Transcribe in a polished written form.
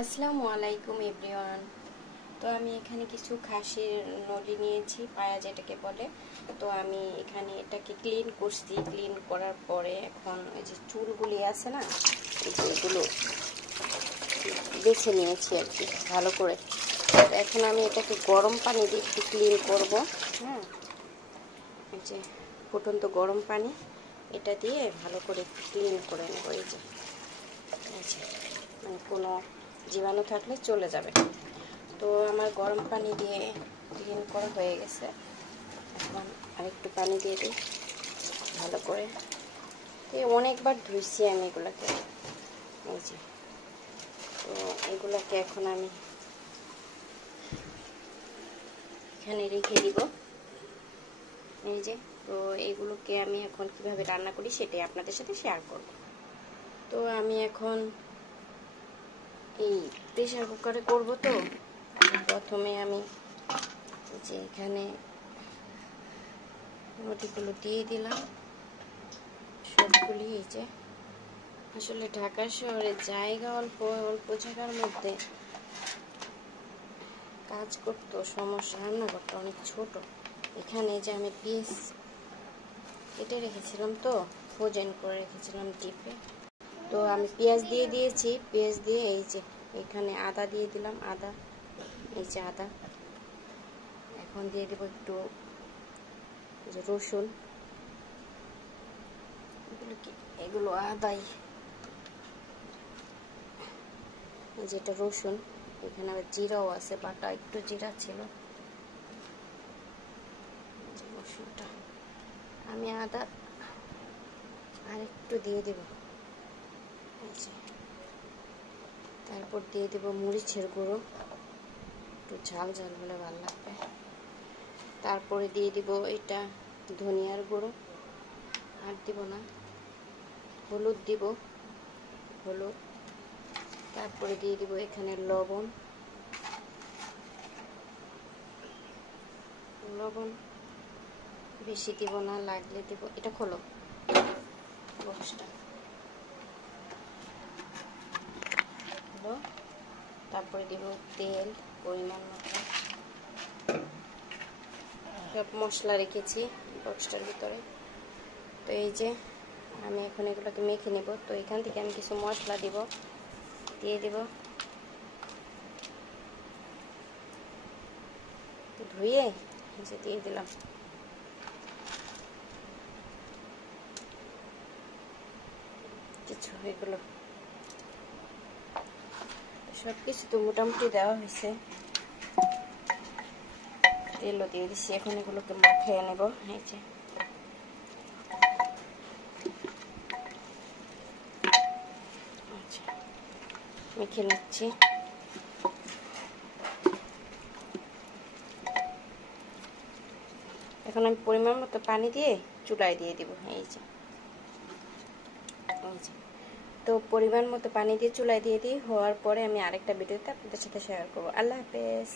আসসালামু আলাইকুম এভরিওয়ান। তো আমি এখানে কিছু খাসির নলি নিয়েছি, পায়া যেটাকে বলে। তো আমি এখানে এটাকে ক্লিন করছি। ক্লিন করার পরে এখন ওই যে চুলগুলি আছে না, এই যে এগুলো বেছে নিয়েছি আর কি ভালো করে। এখন আমি এটাকে গরম পানি দিয়ে একটু ক্লিন করব। হ্যাঁ, এই যে ফুটন্ত গরম পানি, এটা দিয়ে ভালো করে একটু ক্লিন করে নেব। এই যে মানে কোনো জীবাণু থাকলে চলে যাবে। তো আমার গরম পানি দিয়ে ক্লিন করা হয়ে গেছে। এখন আরেকটু পানি দিয়ে দিই ভালো করে। অনেকবার ধুইছি আমি এগুলাকে। এই যে, তো এগুলাকে এখন আমি এখানে রেখে দিব। এই যে, তো এগুলোকে আমি এখন কিভাবে রান্না করি সেটাই আপনাদের সাথে শেয়ার করব। তো আমি এখন এই প্রেসার কুকারে করব। তো প্রথমে আমি যে এখানে রুটিগুলো দিয়ে দিলাম সবগুলি। এই যে, আসলে ঢাকা শহরে জায়গা অল্প অল্প জায়গার মধ্যে কাজ করতে সমস্যা। রান্নাঘরটা অনেক ছোট। এখানে যে আমি পেঁয়াজ কেটে রেখেছিলাম, তো ফ্রোজেন করে রেখেছিলাম ডিপে। তো আমি পেঁয়াজ দিয়ে দিয়েছি। পেঁয়াজ দিয়ে এই যে এখানে আদা দিয়ে দিলাম। আদা, এই যে আদা। এখন দিয়ে দেবো একটু যে রসুন। এগুলো আদাই, যেটা রসুন। এখানে আবার জিরাও আছে, বাটা একটু জিরা ছিল। রসুনটা আমি আদা আর একটু দিয়ে দেব। তারপর দিয়ে দেব মরিচের গুঁড়ো, একটু ঝাল ঝাল হলে ভালো লাগবে। তারপরে দিয়ে দিব এটা ধনিয়ার গুঁড়ো, আর দিব না। হলুদ দিব, হলুদ। তারপরে দিয়ে দিব এখানে লবণ, লবণ বেশি দিব না, লাগলে দিব। এটা খোলো বক্সটা। তারপরে দিব তেল পরিমাণ মতো। সব মশলা রেখেছি বক্সটার ভিতরে। তো এই যে আমি এখন এগুলোকে মেখে নেব। তো এখান থেকে আমি কিছু মশলা দিয়ে দেব। ধুয়ে যে দিয়ে দিলাম। কিছু এগুলো সব কিছু তো মোটামুটি দেওয়া হয়েছে। তেলও দিয়ে দিচ্ছি। এখন এগুলোকে মাখিয়ে নেব। এই যে মেখে নিচ্ছি। এখন আমি পরিমাণ মতো পানি দিয়ে চুলায় দিয়ে দিব। এই যে, তো পরিমাণ মতো পানি দিয়ে চুলায় দিয়ে দিই। হওয়ার পরে আমি আরেকটা ভিডিওতে আপনাদের সাথে শেয়ার করবো। আল্লাহ হাফেজ।